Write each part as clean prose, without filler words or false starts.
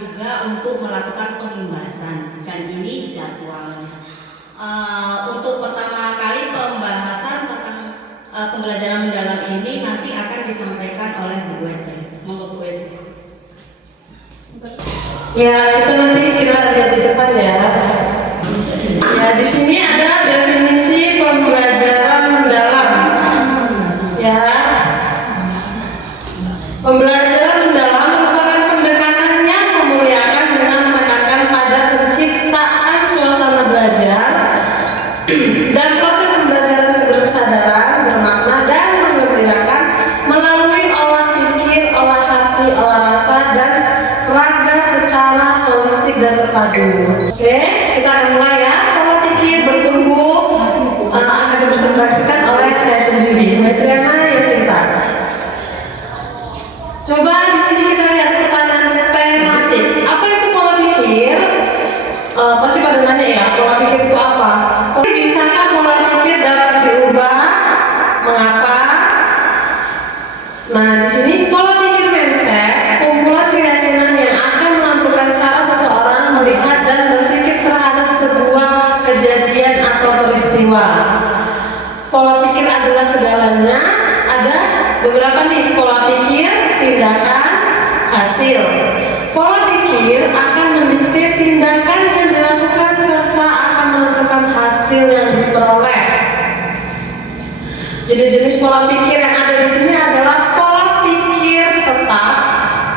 juga untuk melakukan pengimbasan, dan ini jadwalnya. Untuk pertama kali pembahasan tentang pembelajaran mendalam ini nanti akan disampaikan oleh Bu Wetri. Monggo Bu Wetri. Ya, kita lihat di depan ya. Ya, di sini ada definisi pembelajaran mendalam. Ya, pembelajaran mendalam merupakan pendekatan yang memuliakan dengan menekankan pada penciptaan suasana belajar dan proses pembelajaran kebersadaran bermakna dan menggembirakan melalui olah pikir, olah hati, olah rasa, dan raga secara holistik dan terpadu. Oke, kita akan mulai ya. Pola pikir bertumbuh akan dipresentasikan oleh saya sendiri, Metriana Yasinta. Coba di sini kita lihat pertanyaan tematik. Apa itu pola pikir? Pasti pada nanya ya, pola pikir itu apa? Bisakah pola pikir dapat diubah? Mengapa? Nah, di sini pola pikir mindset, kumpulan keyakinan yang akan menentukan cara seseorang melihat dan berpikir terhadap sebuah kejadian atau peristiwa. Pola pikir adalah segalanya. Ada beberapa nih pola pikir, tindakan, hasil. Pola pikir akan mendikte tindakan yang dilakukan serta akan menentukan hasil yang diperoleh. Jenis-jenis pola pikir yang ada di sini adalah pola pikir tetap,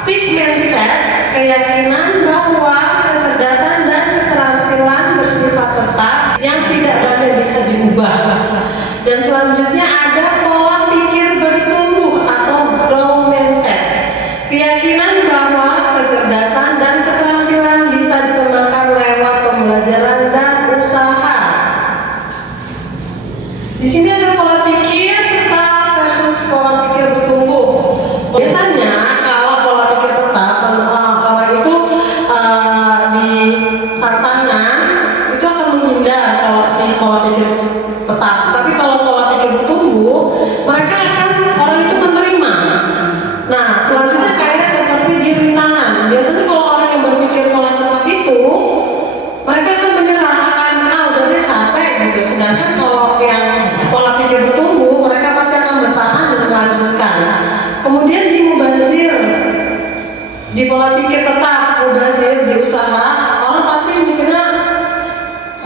fixed mindset, keyakinan bahwa kecerdasan dan keterampilan bersifat tetap yang tidak banyak bisa diubah. Dan selanjutnya ada pola pikir bertumbuh atau growth mindset, keyakinan bahwa kecerdasan dan keterampilan bisa dikembangkan lewat pembelajaran dan usaha. Di sini ada pola pikir tetap versus pola pikir bertumbuh. Biasanya kalau pola pikir tetap, orang itu di tantangan itu akan menghindar kalau si pola pikir tetap. Tapi kalau pola pikir bertumbuh, mereka akan orang itu menerima. Nah, selanjutnya kayak seperti di rintangan. Biasanya kalau orang yang berpikir pola tetap itu, mereka akan menyerah, akan udah deh capek gitu. Sedangkan kalau yang pola pikir bertumbuh, mereka pasti akan bertahan dan melanjutkan. Kemudian di mubazir, di pola pikir tetap, mubazir di usaha, orang pasti mikirnya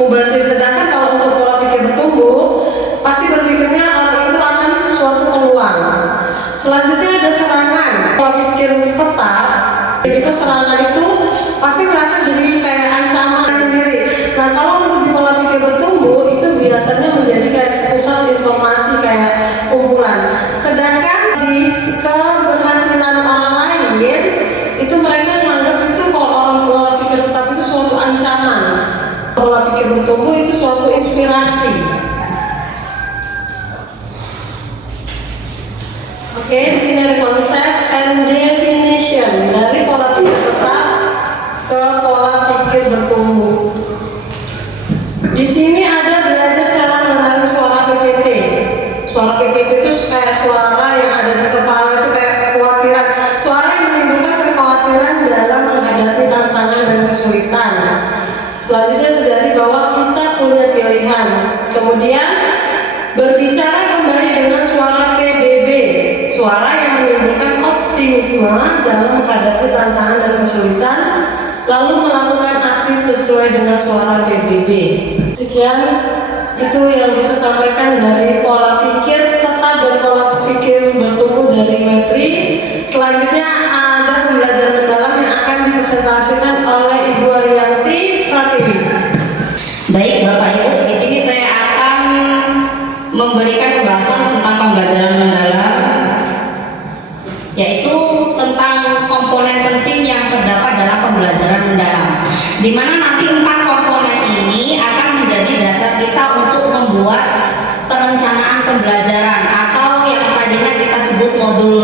mubazir. Sedangkan kalau untuk pola pikir bertumbuh, pasti berpikirnya orang itu akan suatu peluang. Selanjutnya ada serangan. Pola pikir tetap, itu serangan itu pasti merasa jadi kayak ancaman sendiri. Nah, kalau untuk di pola pikir bertumbuh itu biasanya menjadi kayak pusat informasi, kayak kumpulan. Sedangkan di keberhasilan orang lain itu mereka menganggap itu kalau orang pola pikir tetap itu suatu ancaman. Pola pikir bertumbuh itu suatu inspirasi. Oke, di sini ada konsep and definition dari pola pikir tetap ke pola pikir bertumbuh. Di sini ada belajar cara mengenali suara PPT. Suara PPT itu kayak suara yang ada di kepala, itu kayak kekhawatiran. Suara yang menimbulkan kekhawatiran dalam menghadapi tantangan dan kesulitan. Selanjutnya sadari bahwa kita punya pilihan. Kemudian berbicara kembali dengan suara PBB, suara yang menimbulkan optimisme dalam menghadapi tantangan dan kesulitan, lalu melakukan aksi sesuai dengan suara PBB. Sekian itu yang bisa sampaikan dari pola pikir tetap dan pola pikir bertumbuh dari Metri. Selanjutnya ada pembelajaran mendalam yang akan dipresentasikan oleh Ibu Ariyanti Pratiwi. Baik Bapak Ibu, di sini saya akan memberikan pembahasan tentang pembelajaran mendalam, yaitu tentang komponen penting yang terdapat dalam pembelajaran mendalam, di mana nanti 4 komponen ini akan menjadi dasar kita untuk membuat perencanaan pembelajaran atau yang tadinya kita sebut modul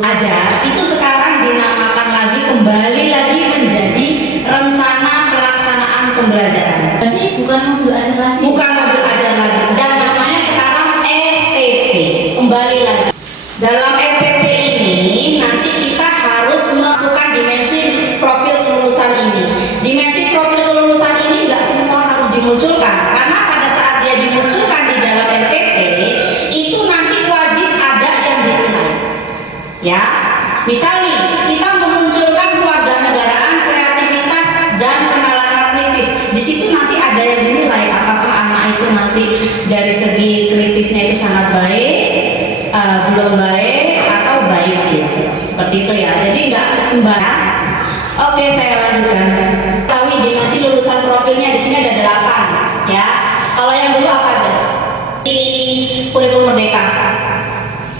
ajar, itu sekarang dinamakan lagi, kembali lagi menjadi rencana pelaksanaan pembelajaran. Jadi bukan modul ajar lagi. Bukan modul ajar lagi, dan namanya sekarang RPP. Kembali lagi. Dalam RPP ini nanti kita harus masukkan dimensi profil kelulusan menilai apakah anak itu nanti dari segi kritisnya itu sangat baik, belum baik, atau baik gitu. Seperti itu ya. Jadi nggak sembarang. Oke, saya lanjutkan. Tahu dimensi lulusan profilnya di sini ada 8 ya. Kalau yang dulu apa aja? Di kurikulum merdeka.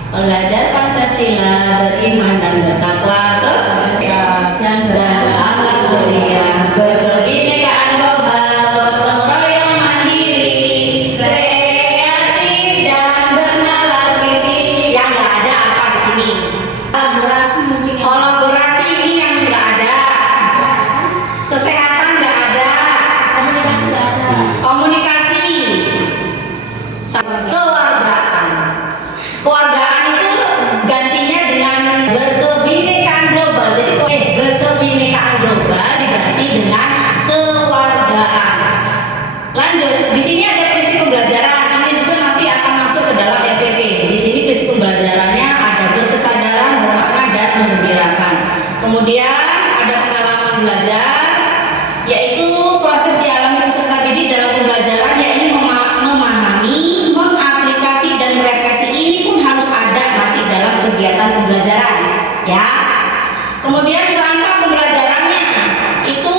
Belajar Pancasila, beriman dan bertakwa, terus yang dan agar mulia, berkebinekaan global, gotong royong mandiri, kreatif dan bernalar kritis. Yang nggak ada apa di sini? kolaborasi mungkin. Kolaborasi ini yang nggak ada. Kesehatan nggak ada. Komunikasi nggak ada. Komunikasi, keluargaan. Keluargaan itu gantinya dengan berkebinekaan global. Jadi berkebinekaan global diganti dengan keluargaan. Lanjut, di sini ada prinsip pembelajaran. Ini juga nanti akan masuk ke dalam RPP. Di sini prinsip pembelajarannya ada berkesadaran, bermakna dan menggembirakan. Kemudian ada pengalaman belajar, yaitu proses dialami peserta didik dalam pembelajaran, yakni memahami, mengaplikasi dan merefleksi. Ini pun harus ada nanti dalam kegiatan pembelajaran, ya. Kemudian kerangka pembelajarannya itu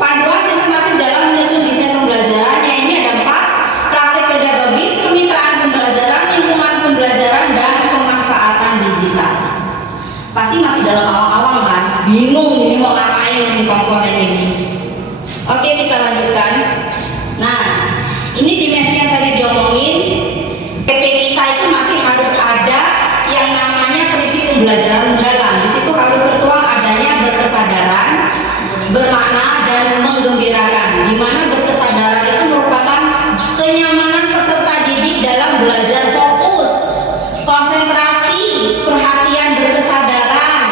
panduan sistematis dalam menyusun desain pembelajarannya. Ini ada 4: praktek pedagogis, kemitraan pembelajaran, lingkungan pembelajaran, dan pemanfaatan digital. Pasti masih dalam awang-awang kan, bingung ini mau ngapain ini komponen ini. Oke, kita lanjutkan. Nah, ini dimensi yang tadi diomongin. PP kita itu masih harus ada yang namanya prinsip pembelajaran mendalam. Di situ harus tertuang adanya berkesadaran, bermakna dan menggembirakan. Di mana berkesadaran itu merupakan kenyamanan peserta didik dalam belajar fokus, konsentrasi, perhatian, berkesadaran,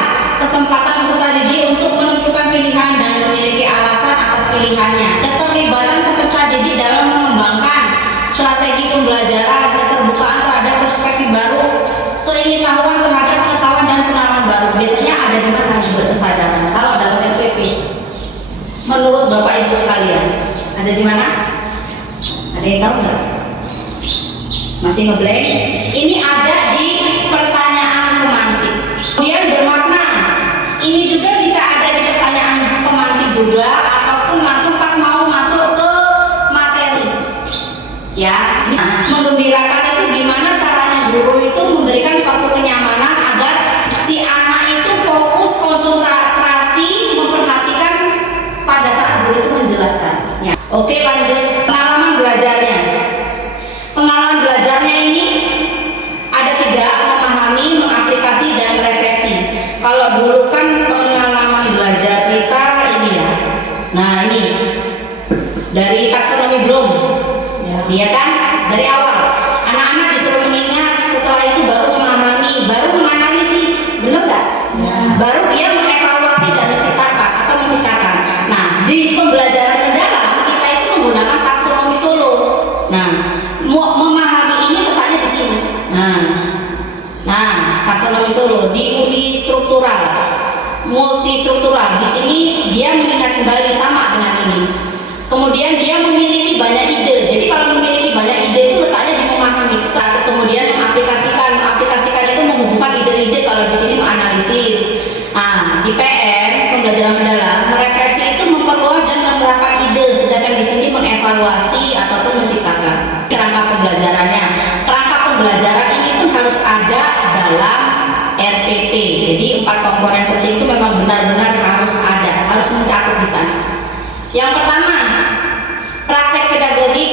kesempatan peserta didik untuk menentukan pilihan dan memiliki alasan atas pilihannya, keterlibatan peserta didik dalam mengembangkan strategi pembelajaran, keterbukaan terhadap perspektif baru, keingetahuan terhadap pengetahuan dan pengalaman baru. Biasanya ada di mana di berkesadaran? Kalau dalam LPP, menurut Bapak Ibu sekalian, ada di mana? Ada yang tahu nggak? Masih ngeblank? Ini ada di pertanyaan pemantik. Kemudian bermakna, ini juga bisa ada di pertanyaan pemantik juga, ataupun langsung pas mau masuk ke materi. Ya, menggembirakan itu gimana caranya guru itu memberikan suatu kenyamanan agar si anak itu fokus, konsentrasi, memperhatikan pada saat guru itu menjelaskan. Ya. Oke, lanjut pengalaman belajarnya. Pengalaman belajarnya ini ada 3: memahami, mengaplikasi, dan merefleksi. Kalau dulu kan pengalaman belajar kita ini ya. Nah ini dari taksonomi Bloom. Iya kan? Dari awal anak-anak disuruh mengingat, setelah itu baru memahami, baru menganalisis, benar nggak? Ya. Baru dia mengevaluasi dan menciptakan. Nah, di pembelajaran mendalam kita itu menggunakan taksonomi Solo. Nah, memahami ini letaknya di sini. Nah, taksonomi Solo di uni struktural, multistruktural. Di sini dia mengingat kembali sama dengan ini. Kemudian dia memiliki banyak ide. Jadi kalau memiliki banyak ide itu letaknya di memahami. Kemudian aplikasikan itu menghubungkan ide-ide. Kalau di sini menganalisis. Nah, di PM pembelajaran mendalam, merefleksi itu memperluas dan menerapkan ide. Sedangkan di sini mengevaluasi ataupun menciptakan. Kerangka pembelajarannya. Kerangka pembelajaran ini pun harus ada dalam RPP. Jadi 4 komponen penting itu memang benar-benar harus ada, harus mencakup di sana. Yang pertama, praktek pedagogik.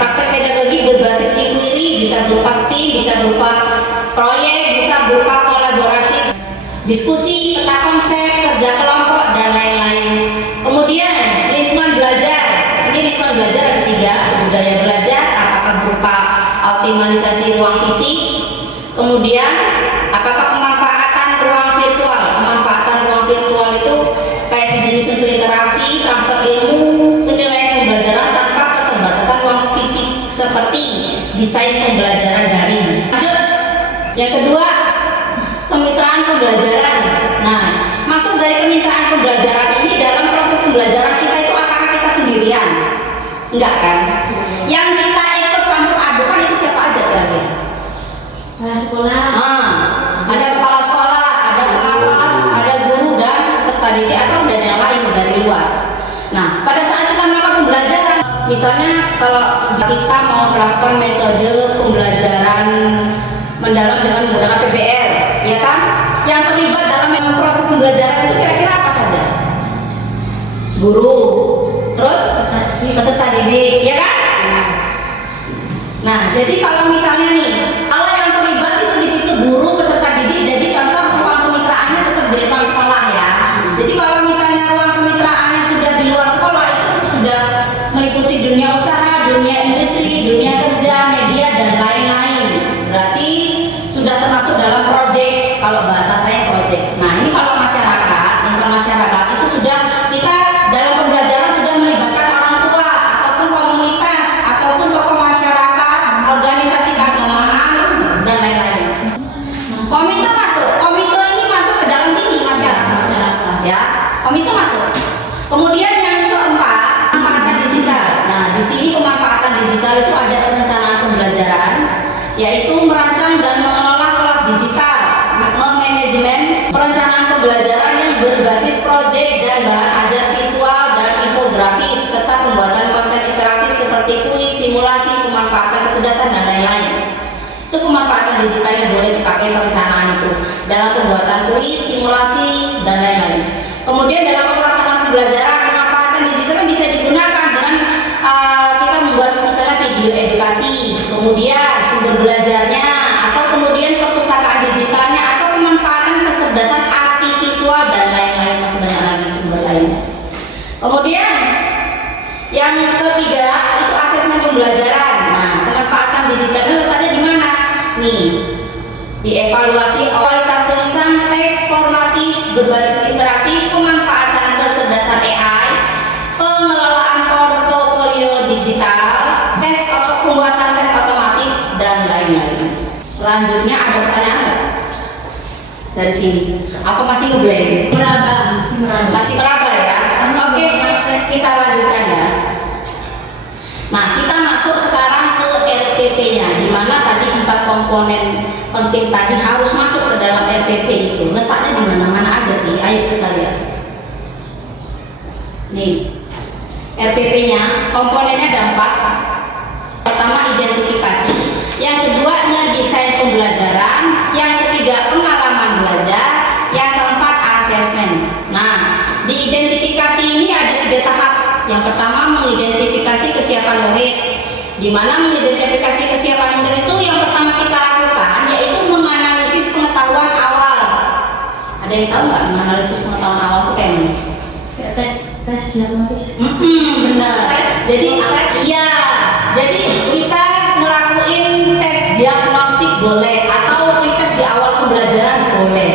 Praktek pedagogik berbasis inquiry, bisa berupa STEAM, bisa berupa proyek, bisa berupa kolaboratif, diskusi, peta konsep, kerja kelompok, dan lain-lain. Kemudian lingkungan belajar. Ini lingkungan belajar ada 3: budaya belajar, apakah berupa optimalisasi ruang fisik, kemudian apakah pemanfaatan ruang virtual. Pemanfaatan ruang virtual itu kayak sejenis untuk interaksi, transfer ilmu, penilaian pembelajaran tanpa keterbatasan ruang fisik, seperti desain pembelajaran daring. Lanjut, yang kedua, kemitraan pembelajaran. Nah, maksud dari kemitraan pembelajaran ini dalam proses pembelajaran kita itu apakah kita sendirian? Enggak kan? Yang kita ikut campur adukan itu siapa aja kira-kira? Sekolah. Ada kepala sekolah, ada pengawas, ada guru dan peserta didik atau dan yang lain dari luar. Nah, pada saat kita melakukan pembelajaran, misalnya kalau kita mau melakukan metode pembelajaran mendalam dengan menggunakan PBL, ya kan? Yang terlibat dalam proses pembelajaran itu kira-kira apa saja? Guru, terus peserta didik, ya kan? Nah, jadi kalau misalnya nih, kalau yang terlibat itu di situ guru, peserta didik, jadi contoh ruang kemitraannya tetap di luar sekolah ya. Jadi kalau misalnya ruang kemitraannya sudah di luar sekolah itu sudah meliputi dunia usaha, dunia industri, dunia kerja, media dan lain-lain. Berarti sudah termasuk dalam proyek, kalau bahasa saya proyek. Nah, ini kalau masyarakat, lingkungan masyarakat itu sudah kita dalam pembelajaran sudah melibatkan orang tua ataupun komunitas ataupun tokoh masyarakat, organisasi keagamaan dan lain-lain. Komite masuk, komite ini masuk ke dalam sini masyarakat, ya, komite masuk. Kemudian yang keempat, pemanfaatan digital. Nah, di sini pemanfaatan digital itu ada perencanaan pembelajaran, yaitu merancang dan mengelola kelas digital, memanajemen perencanaan pembelajaran yang berbasis proyek dan bahan ajar visual dan infografis, serta pembuatan konten interaktif seperti kuis, simulasi, pemanfaatan kecerdasan dan lain-lain. Itu pemanfaatan digital yang boleh dipakai perencanaan itu dalam pembuatan kuis, simulasi dan lain-lain. Kemudian dalam pelaksanaan pembelajaran, pemanfaatan digital bisa digunakan dengan kita membuat misalnya video edukasi, kemudian sumber belajarnya, atau kemudian perpustakaan digitalnya, atau pemanfaatan kecerdasan artifisial dan lain-lain, masih banyak lagi sumber lainnya. Kemudian yang ketiga itu asesmen pembelajaran. Nah, pemanfaatan digitalnya letaknya di mana? Nih, dievaluasi kualitas tulisan, teks formatif berbasis interaktif, pemanfaatan kecerdasan AI, pengelolaan portofolio digital, tes atau pembuatan tes otomatis dan lain-lain. Selanjutnya ada pertanyaan nggak dari sini? Apa masih ngeblank? Meraba, Masih meraba ya? Oke, kita lanjutkan ya. Nah, kita masuk sekarang ke RPP-nya, di mana tadi 4 komponen penting tadi harus masuk ke dalam RPP itu. Letaknya di mana-mana aja sih? Ayo kita lihat. Nih, RPP-nya komponennya ada 4. Pertama identifikasi, yang kedua ngedesain pembelajaran, yang ketiga pengalaman belajar, yang keempat asesmen. Nah, di identifikasi ini ada 3 tahap. Yang pertama mengidentifikasi kesiapan murid, di mana mengidentifikasi kesiapan murid itu yang pertama kita lakukan yaitu menganalisis pengetahuan awal. Ada yang tahu nggak menganalisis pengetahuan awal itu kayak mana? tes diagnosis. Benar. Jadi iya, jadi kita ngelakuin tes diagnostik boleh atau tes di awal pembelajaran boleh.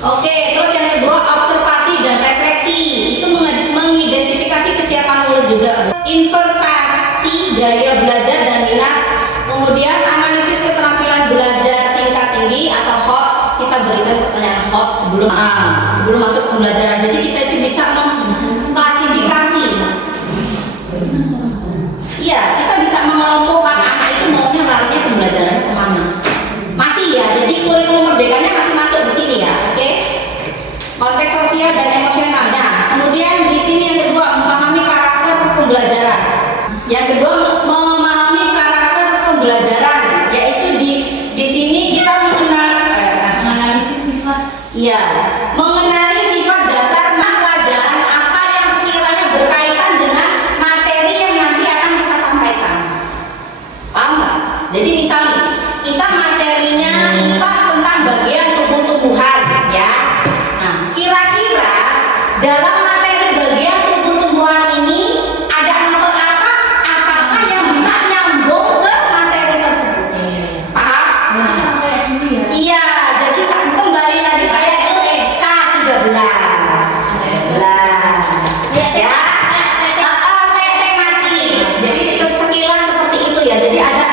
Oke, terus yang kedua observasi dan refleksi, itu mengidentifikasi kesiapan murid juga. Interpretasi gaya belajar dan minat, kemudian analisis keterampilan belajar tingkat tinggi atau HOTS. Kita berikan pertanyaan HOTS sebelum masuk pembelajaran. Jadi kita itu bisa mengklasifikasi. Iya, kita bisa mengelompokkan anak itu maunya larinya pembelajarannya kemana. Masih ya, jadi kurikulum merdekanya masih masuk di sini ya, oke? Konteks sosial dan emosional. Nah, kemudian di sini yang kedua memahami karakter pembelajaran. Yang kedua memahami karakter pembelajaran, yaitu di sini kita Menganalisis sifat. Iya, mengenali sifat dasar pelajaran apa yang sekiranya berkaitan dengan materi yang nanti akan kita sampaikan. Paham nggak? Jadi misalnya kita materinya IPA tentang bagian tumbuh-tumbuhan, ya. Nah, kira-kira dalam materi bagian tumbuh-tumbuhan ini ada mapel apa? Apakah yang bisa nyambung ke materi tersebut? Paham? Berarti sampai ini ya. Iya, jadi kembali lagi kayak EK 13. Ya. Kayak tematik. Jadi sekilas seperti itu ya. Jadi ada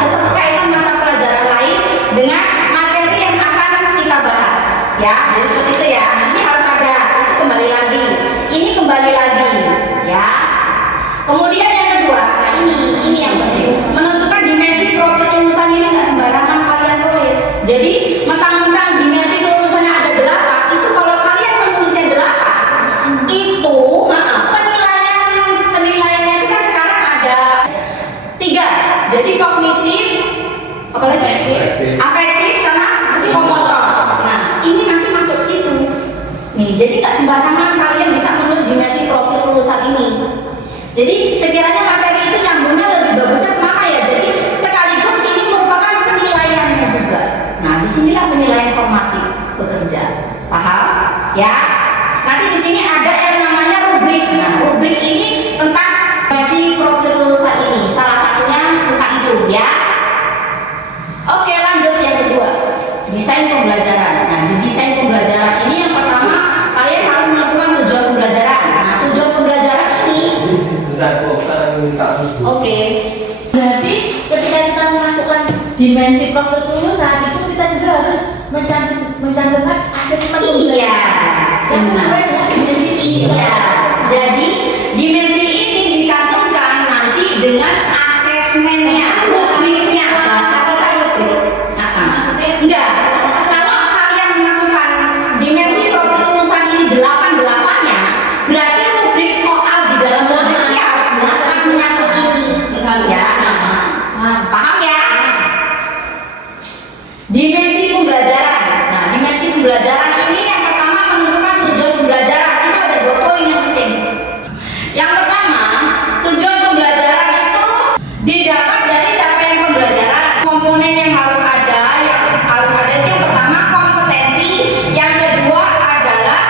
keterkaitan mata pelajaran lain dengan materi yang akan kita bahas. Ya, jadi seperti itu ya. Ini harus ada. Itu kembali lagi. Ini kembali lagi. Kemudian yang kedua, nah ini yang penting, menentukan dimensi profil kelulusan ini nggak sembarangan kalian tulis. Jadi mentang-mentang dimensi kelulusannya ada 8, itu kalau kalian menulisnya 8, itu penilaiannya itu kan sekarang ada 3. Jadi kognitif, apalagi afektif sama psikomotor. Nah ini nanti masuk situ. Nih, jadi nggak sembarangan kalian bisa menulis dimensi profil kelulusan ini. Jadi sekiranya materi itu nyambungnya lebih bagusnya kemana ya? Jadi sekaligus ini merupakan penilaiannya juga. Nah disinilah penilaian formatif bekerja. Paham? Ya. Nanti di sini ada yang namanya rubrik. Nah rubrik ini tentang dimensi profil kelulusan ini. Salah satunya tentang itu ya. Oke lanjut yang kedua, desain pembelajaran. Nah di desain pembelajaran ini yang pertama kalian harus menentukan tujuan pembelajaran. Nah tujuan pembelajaran ini oke. Berarti ketika kita memasukkan dimensi profil kelulusan itu kita juga harus mencantumkan asesmen Iya. yang Benar. sesuai dengan dimensi itu. Iya. Jadi dimensi ini dicantumkan nanti dengan asesmennya, rubriknya. Bahasa kita itu sih. Enggak. Kalau kalian memasukkan dimensi profil kelulusan ini 8-8-nya, berarti rubrik soal di dalam rubriknya harus 8 menyangkut ini. Ya. Paham ya? Dimensi pembelajaran. Nah, dimensi pembelajaran ini yang pertama menentukan tujuan pembelajaran. Itu ada 2 poin yang penting. Yang pertama, tujuan pembelajaran itu didapat dari capaian pembelajaran. Komponen yang harus ada itu yang pertama kompetensi, yang kedua adalah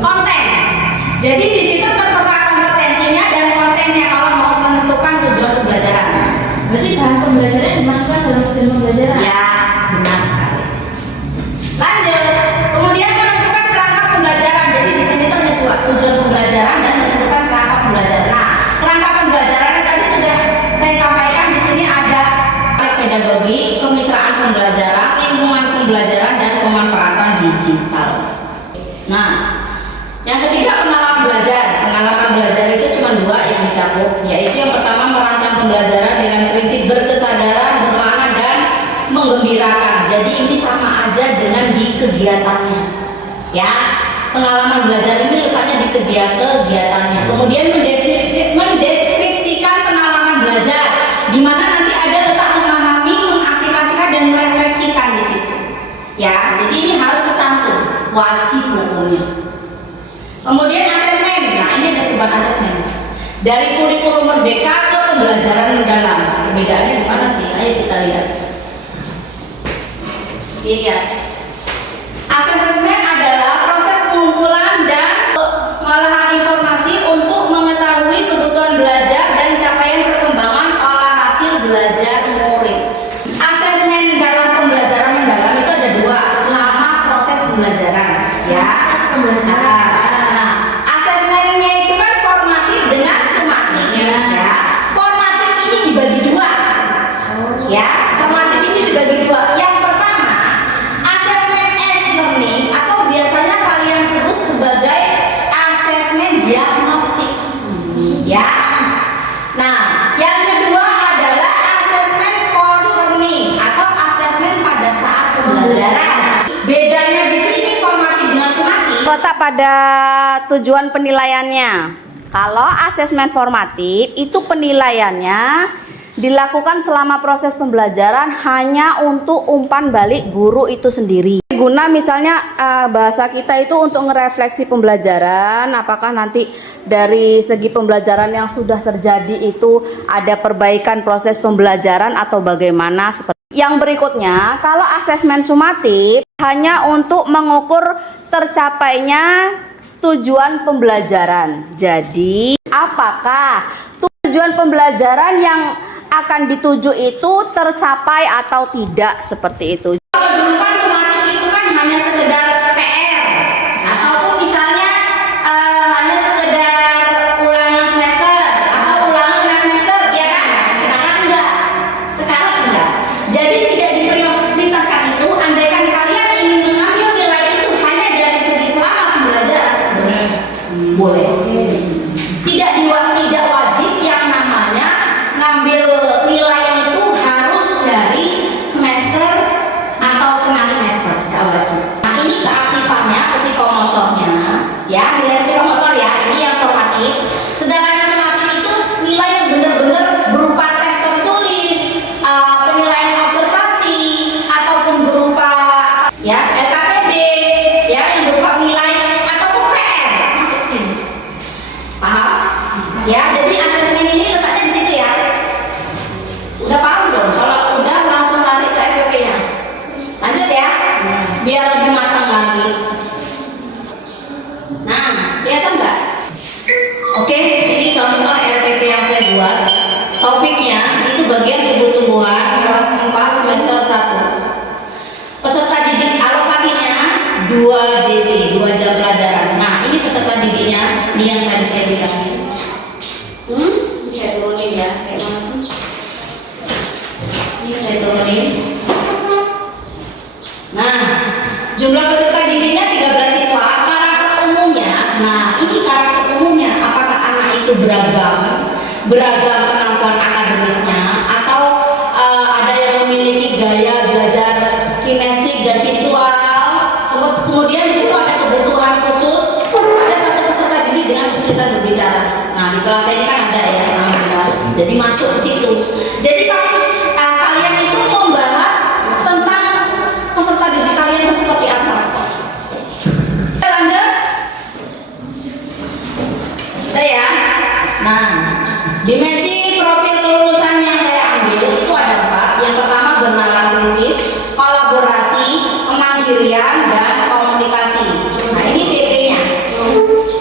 konten. Jadi di situ tertera kompetensinya dan kontennya kalau mau menentukan tujuan pembelajaran. Berarti bahan pembelajaran dimasukkan dalam tujuan pembelajaran. Ya, benar sekali. Lanjut, kemudian menentukan kerangka pembelajaran. Jadi di sini tuh ada 2, tujuan pembelajaran dan menentukan kerangka pembelajaran. Nah, kerangka pembelajarannya tadi sudah saya sampaikan. Di sini ada pedagogi, kemitraan pembelajaran, lingkungan pembelajaran, dan pemanfaatan digital. Nah, yang ketiga pengalaman belajar. Pengalaman belajar itu cuma 2 yang dicakup, yaitu yang pertama merancang pembelajaran dengan prinsip berkesadaran, bermakna, dan menggembirakan. Jadi ini sama aja dengan di kegiatannya. Ya, pengalaman belajar ini letaknya di kegiatannya. Kemudian mendeskripsikan pengalaman belajar, di mana nanti ada letak memahami, mengaplikasikan, dan merefleksikan di situ. Ya, jadi ini harus tercantum, wajib hukumnya. Kemudian asesmen. Nah, ini ada perubahan asesmen. Dari kurikulum merdeka ke pembelajaran mendalam. Perbedaannya di mana sih? Ayo kita lihat. Lihat. Asesmen adalah proses pengumpulan dan pengolahan informasi untuk mengetahui kebutuhan belajar dan capaian perkembangan olah hasil belajar murid. Asesmen dalam pembelajaran mendalam itu ada 2 selama proses pembelajaran. Ya. Nah, asesmennya itu kan formatif dengan sumatif. Ya. Formatif ini dibagi 2. Ya, formatif ini dibagi 2. Yang pertama, asesmen as learning atau biasanya kalian sebut sebagai asesmen diagnostik. Ya. Nah, yang kedua adalah asesmen for learning atau asesmen pada saat pembelajaran. Bedanya di sini formatif dengan sumatif letak pada tujuan penilaiannya. Kalau asesmen formatif itu penilaiannya dilakukan selama proses pembelajaran hanya untuk umpan balik guru itu sendiri. Guna misalnya bahasa kita itu untuk ngerefleksi pembelajaran, apakah nanti dari segi pembelajaran yang sudah terjadi itu ada perbaikan proses pembelajaran atau bagaimana. Yang berikutnya, kalau asesmen sumatif hanya untuk mengukur tercapainya tujuan pembelajaran. Jadi, apakah tujuan pembelajaran yang akan dituju itu tercapai atau tidak, seperti itu. Kalau dulu kan sumatif itu kan hanya sekedar PR ataupun misalnya hanya sekedar ulangan semester atau ulangan tengah semester, ya kan? Sekarang enggak. Jadi tidak diprioritaskan itu. Andaikan kalian ingin mengambil nilai itu hanya dari segi selama pembelajaran, boleh. Tidak biar lebih matang lagi. Nah, kelihatan nggak? Oke, ini contoh RPP yang saya buat. Topiknya itu bagian tumbuh-tumbuhan kelas 4 semester 1. Peserta didik alokasinya 2 JP, 2 jam pelajaran. Nah, ini peserta didiknya, ini yang tadi saya bilang. Ini saya turunin ya, kayak mana sih? Ini saya turunin. Nah, jumlah peserta didiknya 13 siswa. Karakter umumnya, nah ini karakter umumnya. Apakah anak itu beragam kemampuan akademisnya, atau ada yang memiliki gaya belajar kinestetik dan visual. Kemudian di situ ada kebutuhan khusus. Ada satu peserta didik dengan kesulitan berbicara. Nah, di kelas saya ini kan ada ya, alhamdulillah. Jadi masuk ke situ. Jadi kalian itu membahas tentang peserta didik kalian itu seperti apa. Lanjut. Udah ya. Nah, dimensi profil kelulusan yang saya ambil itu ada 4. Yang pertama bernalar kritis, kolaborasi, kemandirian, dan komunikasi. Nah, ini CP-nya.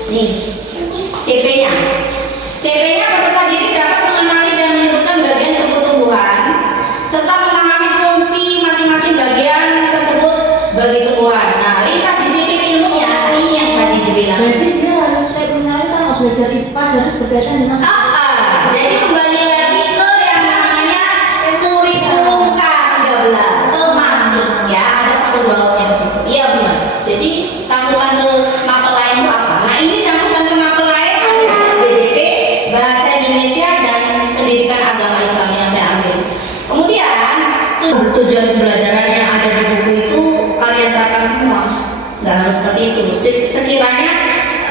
Nih, CP-nya. CP-nya peserta didik dapat mengenali dan menyebutkan bagian tumbuh-tumbuhan serta memahami fungsi masing-masing bagian tersebut bagi tumbuhan. Nah, lintas disiplin ilmunya ini yang tadi dibilang. Jadi dia harus kayak misalnya kalau belajar IPA harus berkaitan dengan Jadi kembali lagi ke yang namanya kurikulum K13 tematik ya, ada sangkut bautnya di situ. Iya benar. Jadi sambutan ke mapel lain itu apa? Nah, ini sambutan ke mapel lain ada di SBDP, Bahasa Indonesia, dan Pendidikan Agama Islam yang saya ambil. Kemudian tujuan pembelajaran yang ada di buku itu kalian terapkan semua. Nggak harus seperti itu. Sekiranya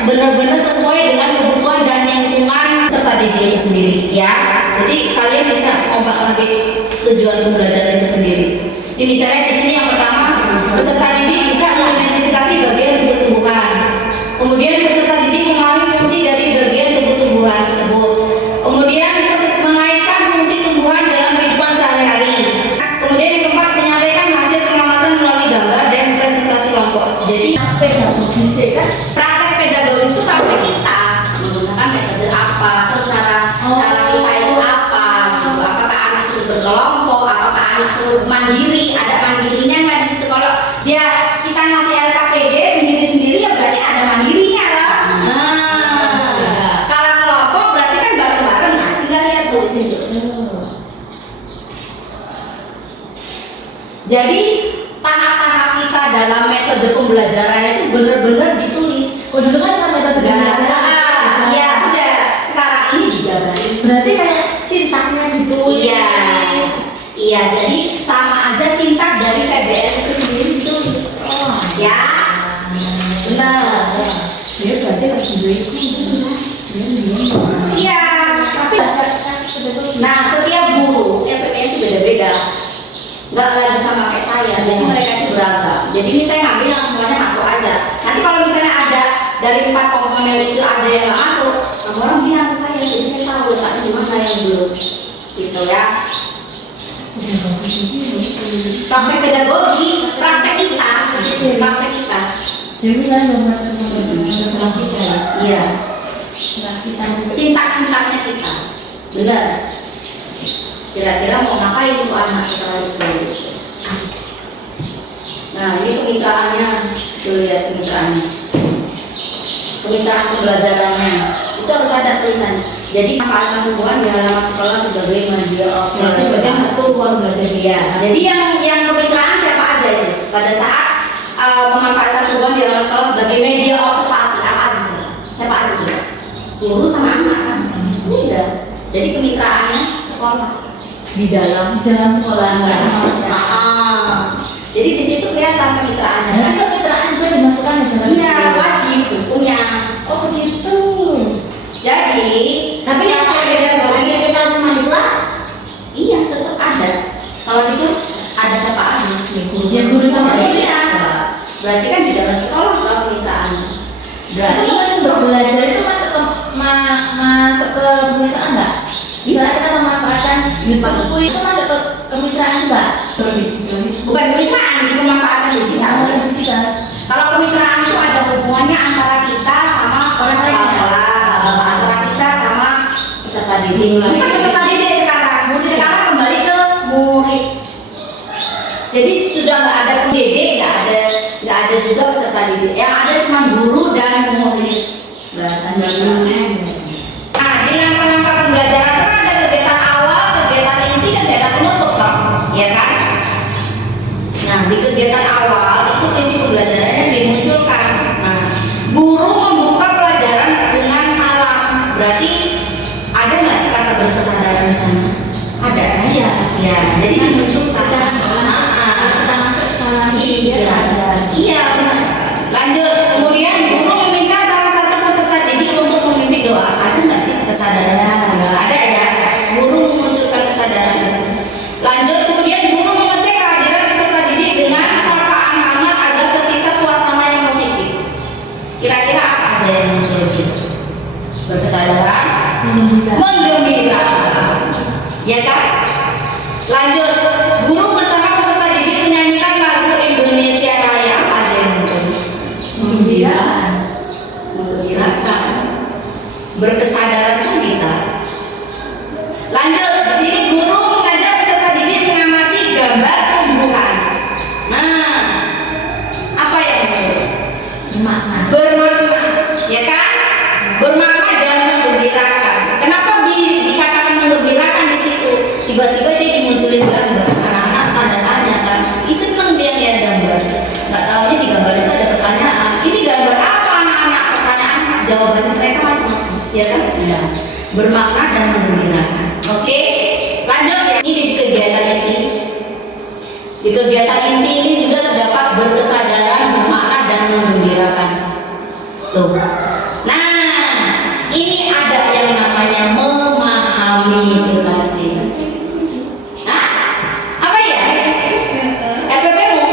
benar-benar sesuai dengan kebutuhan dan lingkungan peserta didik itu sendiri ya. Jadi kalian bisa ombak-ambik tujuan pembelajaran itu sendiri. Ini misalnya di sini yang pertama, peserta didik bisa mengidentifikasi bagian tumbuh-tumbuhan. Kemudian peserta didik memahami fungsi dari bagian tumbuh-tumbuhan tersebut. Kemudian mengaitkan fungsi tumbuhan dalam kehidupan sehari-hari. Kemudian yang keempat, menyampaikan hasil pengamatan melalui gambar dan presentasi kelompok. Jadi pedagogis kan? praktek pedagogis itu praktek kita menggunakan metode apa, terus cara kita itu apa gitu. Apakah anak suruh berkelompok, apakah anak suruh mandiri, ada mandirinya nggak di situ. Kalau dia kita ngasih LKPD sendiri-sendiri ya berarti ada mandirinya lah. Kalau kelompok berarti kan bareng-bareng. Nah, tinggal lihat tuh di situ. Jadi tahap-tahap kita dalam metode pembelajaran itu benar-benar ditulis. Oh, dulu kan kita metode pembelajaran. Iya, sudah. Sekarang ini dijabarin. Berarti kayak sintaknya ditulis. Iya, jadi sama aja sintak dari PBL itu sendiri ditulis. Ya, benar. Dia berarti harus ditulis. Iya, tapi nah setiap guru FPP itu beda-beda. Nggak bisa pakai saya, jadi mereka itu beragam. Jadi ini saya ngambil yang semuanya masuk aja. Nanti kalau misalnya ada dari 4 komponen itu ada yang nggak masuk, kamu orang bilang ke saya, jadi saya tahu letaknya di mana yang belum, gitu ya. Praktek pedagogi, praktek kita. Jadi kan nomor kita ya. Iya. Kita Sintak-sintaknya kita, benar. Kira-kira mau ngapain itu anak setelah itu? Nah, ini kemitraannya, tuh lihat kemitraannya. Kemitraan pembelajarannya itu harus ada tulisannya. Jadi manfaatkan hubungan di halaman sekolah sebagai media ya. Jadi yang kemitraan siapa aja itu? Pada saat memanfaatkan hubungan di halaman sekolah sebagai media observasi apa aja sih? Siapa aja sudah? Guru sama anak kan? Tidak. Jadi kemitraannya sekolah di dalam sekolah nggak sama siapa. Jadi di situ kelihatan kemitraannya. Tapi kemitraan juga dimasukkan ya dalam. Iya, wajib hukumnya. Oh begitu. Jadi, Tapi yang pedagogi kita cuma di kelas. iya tetap ada. Kalau di kelas ada siapa aja? Ya guru sama iya. Berarti kan di dalam sekolah kalau kemitraannya. Berarti Itu kan untuk belajar itu masuk ke masuk ke kemitraan nggak? Bisa kita memanfaatkan buku itu masuk ke kemitraan juga. bukan kemitraan, itu pemanfaatan digital. didik lagi. Bukan peserta didik sekarang. Sekarang kembali ke murid. Jadi sudah nggak ada pendidik, nggak ada juga peserta didik. Yang ada cuma guru dan murid. Bahasanya. Nah, di langkah-langkah pembelajaran itu kan ada kegiatan awal, kegiatan inti, kegiatan penutup, toh, ya kan? Nah, di kegiatan awal itu prinsip pembelajarannya dimunculkan. Nah, guru membuka pelajaran dengan salam. Berarti ada nggak sih kata berkesadaran di sana? Ada kan? Iya. Ya, jadi dimunculkan. Kita masuk salah Iya, ada. iya benar sekali. Lanjut, kemudian guru meminta salah satu peserta didik untuk memimpin doa. Ada nggak sih kesadaran? Ada ya. Guru memunculkan kesadaran. Lanjut, kemudian guru mengecek kehadiran peserta didik dengan sapaan hangat agar tercipta suasana yang positif. Kira-kira apa aja yang muncul di situ? Berkesadaran, menggembirakan, ya kan? Lanjut, guru bersama peserta didik menyanyikan lagu Indonesia Raya. Apa aja yang muncul? Menggembirakan, berkesadaran pun bisa. Lanjut, di sini guru mengajak peserta didik mengamati gambar tumbuhan. Nah, apa yang muncul? Makna. Bermakna, ya kan? Bermakna dan menggembirakan. Kenapa dikatakan menggembirakan di situ? Tiba-tiba dia dimunculin gambar. Anak-anak tanda tanya kan, seneng dia lihat gambar. Nggak tahunya di gambar itu ada pertanyaan. Ini gambar apa anak-anak? Pertanyaan, jawaban mereka macam-macam, ya kan? Iya. Bermakna dan menggembirakan. Oke, lanjut ya. Ini di kegiatan inti. Di kegiatan inti ini juga terdapat berkesadaran, bermakna dan menggembirakan. Tuh. Nah, ini ada yang namanya memahami itu tadi. Nah, apa ya? RPP-mu?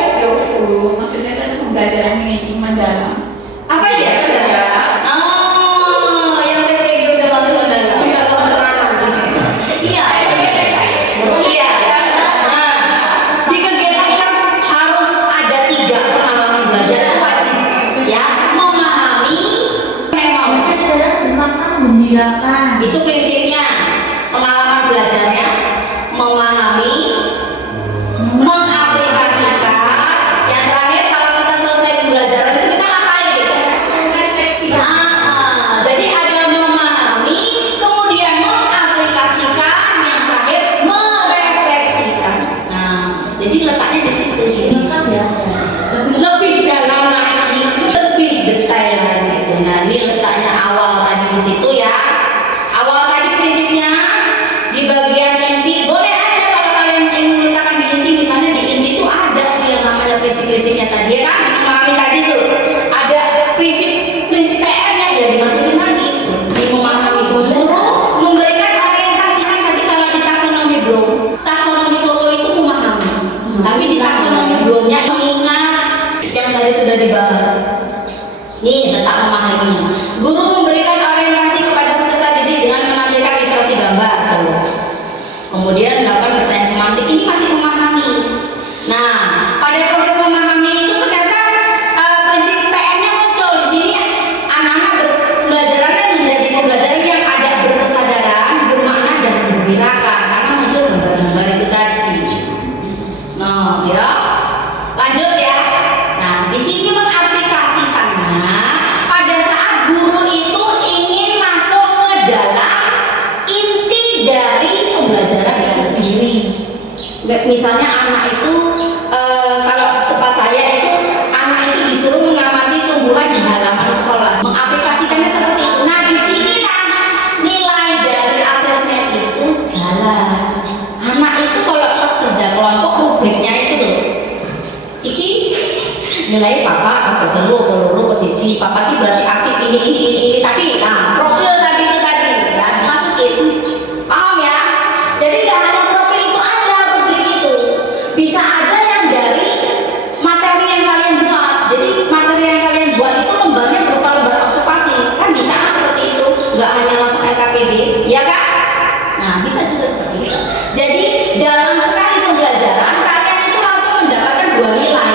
Maksudnya tadi pembelajaran ini mendalam. Apa ya, saudara? Oh, yang PPG udah masuk mendalam. Iya. Iya. Nah, di kegiatan harus ada 3 pengalaman belajar wajib. Ya, memahami, memahami. Kesadaran bermakna menggembirakan. Itu prinsipnya. Pengalaman belajarnya memahami, mengaplikasikan. Yang terakhir kalau kita selesai pembelajaran itu kita ngapain? Refleksi. Jadi ada memahami, kemudian mengaplikasikan, yang terakhir merefleksikan. Nah, jadi letaknya di situ. Lengkap ya. Lebih dalam lagi, lebih detail lagi. Nah, ini letaknya awal tadi di situ ya. Awal tadi prinsipnya di bagian inti. Boleh aja kalau kalian ingin letakkan di inti, misalnya di inti itu ada yang namanya prinsip-prinsipnya tadi ya kan? Di memahami tadi tuh ada prinsip PM-nya ya dimasukin lagi. Di memahami guru memberikan orientasi kan tadi kalau di taksonomi belum. Taksonomi Solo itu memahami. Tapi di taksonomi belumnya mengingat yang tadi sudah dibahas. Nih letak memahaminya. Guru memberikan orientasi kepada peserta didik dengan menampilkan ilustrasi gambar. Tuh. Kemudian melakukan pertanyaan pemantik. Ini masih memahami. Nah, pada proses memahami itu ternyata prinsip PM-nya muncul di sini. Anak-anak pembelajarannya menjadi pembelajaran yang ada berkesadaran, bermakna dan menggembirakan karena muncul gambar-gambar itu tadi. Nah, ya. Lanjut ya. Nah, di sini mengaplikasikannya pada saat guru itu ingin masuk ke dalam inti dari pembelajaran itu sendiri. Misalnya anak itu kalau tempat saya itu anak itu disuruh mengamati tumbuhan di halaman sekolah. Mengaplikasikannya seperti itu. Nah, di sinilah nilai dari asesmen itu jalan. Anak itu kalau pas kerja kelompok rubriknya itu tuh. Iki nilai papa apa telu posisi papa itu berarti aktif ini tadi. Nah, profil tadi itu tadi ya masukin. Paham ya? Jadi nggak hanya profil itu aja rubrik itu. Bisa aja yang dari materi yang kalian buat. Jadi materi yang kalian buat itu lembarnya berupa lembar observasi. Kan bisa kan seperti itu. Nggak hanya langsung LKPD, ya kan? Nah, bisa juga seperti itu. Jadi dalam sekali pembelajaran kalian itu langsung mendapatkan 2 nilai.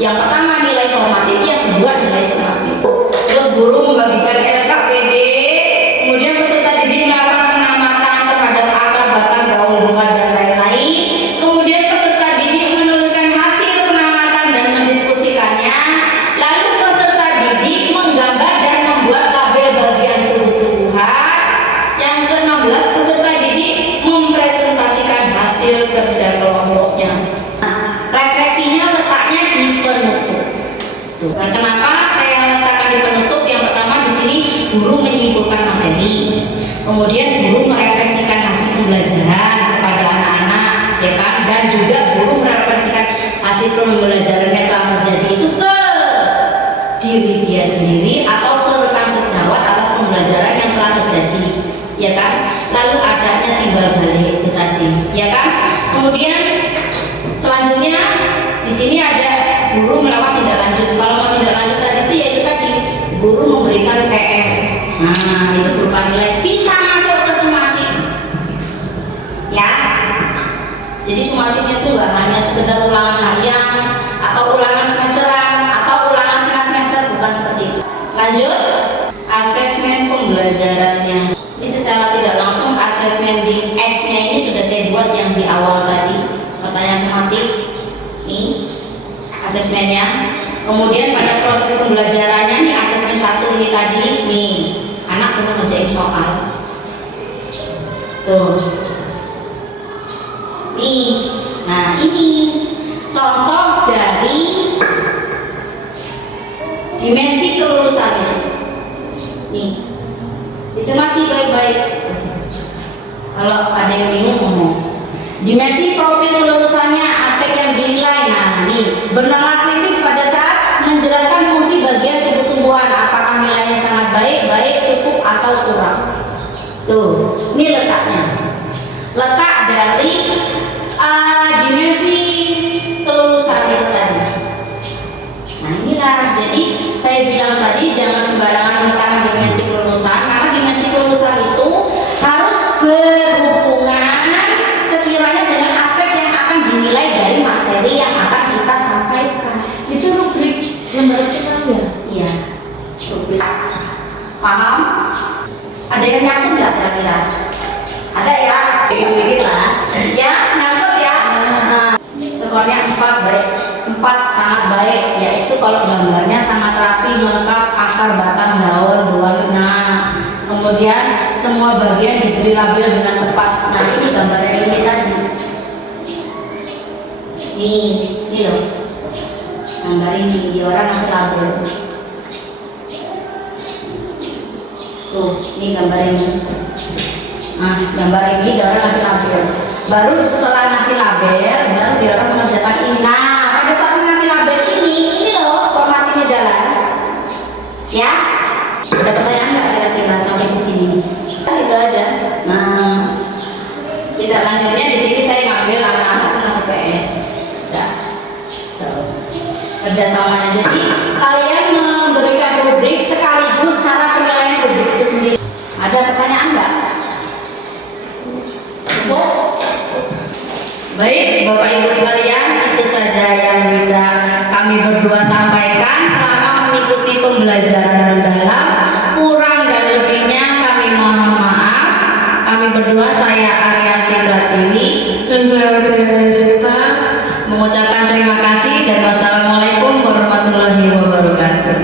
Yang pertama nilai formatif, yang kedua nilai sumatif. Terus guru membagikan LKPD, kemudian peserta didik melakukan pengamatan gaul bunga dan lain-lain. Kemudian peserta didik menuliskan hasil pengamatan dan mendiskusikannya. Lalu peserta didik menggambar dan membuat label bagian tubuh-tubuhan. Yang ke-16, peserta didik mempresentasikan hasil kerja kelompoknya. Nah, refleksinya letaknya di penutup. Tuh. Nah, kenapa saya letakkan di penutup? Yang pertama di sini guru menyimpulkan materi, kemudian guru merefleksikan hasil pembelajaran kepada anak-anak, ya kan? Dan juga guru merefleksikan hasil pembelajaran yang telah terjadi itu ke diri dia sendiri atau ke rekan sejawat atas pembelajaran yang telah terjadi, ya kan? Lalu adanya timbal balik itu tadi, ya kan? Kemudian selanjutnya di sini ada guru melakukan tindak lanjut. Kalau mau tindak lanjut tadi itu yaitu tadi guru memberikan PR. Nah, itu berupa nilai bisa masuk ke sumatif. Ya. Jadi sumatifnya itu nggak hanya sekedar ulangan harian atau ulangan semesteran atau ulangan tengah semester, bukan seperti itu. Lanjut, asesmen pembelajarannya. Ini secara tidak langsung asesmen di S-nya ini sudah saya buat yang di awal tadi. Pertanyaan tematik. Nih asesmennya. Kemudian pada proses pembelajarannya nih asesmen 1 ini tadi nih anak suruh ngerjain soal. Tuh. Nih. Nah, ini contoh dari dimensi kelulusannya. Nih. Dicermati baik-baik. Kalau ada yang bingung ngomong. Dimensi profil lulusannya, aspek yang dinilai. Nah, ini bernalar kritis pada saat menjelaskan fungsi bagian tubuh-tumbuhan, apakah nilainya sangat baik, cukup atau kurang. Tuh, ini letaknya. Letak dari dimensi kelulusan itu tadi. Nah, inilah. Jadi saya bilang tadi jangan sembarangan mengetahui dimensi kelulusan, karena dimensi kelulusan itu harus berhubungan sekiranya dengan aspek yang akan dinilai dari materi yang akan kita sampaikan. Itu rubrik lembaga kelas ya? Iya, rubrik. Paham? Ada yang nyangkut nggak kira-kira? Ada ya? Sedikit lah. Ya, nyangkut ya. Nah, skornya 4 baik. 4 sangat baik, yaitu kalau gambarnya sangat rapi, lengkap, akar, batang, daun, berwarna. Kemudian semua bagian diberi label dengan tepat. Nah, ini gambarnya ini tadi. Ini loh. Gambar ini dia orang ngasih label. Tuh, ini gambar ini. Nah, gambar ini dia orang ngasih label. Baru setelah ngasih label, baru dia orang mengerjakan ini. Nah, pada saat ngasih label ini loh formatnya jalan. Ya. Ada pertanyaan nggak kira-kira sampai ke sini? Kan itu aja. Nah, tindak lanjutnya di sini saya ngambil anak-anak itu ngasih PR. Ya, kerjasamanya. Jadi kalian memberikan rubrik sekaligus cara penilaian rubrik itu sendiri. Ada pertanyaan nggak? Cukup? Baik, Bapak Ibu sekalian, itu saja yang bisa kami berdua sampaikan selama mengikuti pembelajaran mendalam. Kurang dan lebihnya kami mohon maaf. Kami berdua, saya Arianti Pratiwi Dan saya Fitriana Cinta mengucapkan terima kasih dan wassalamualaikum warahmatullahi wabarakatuh.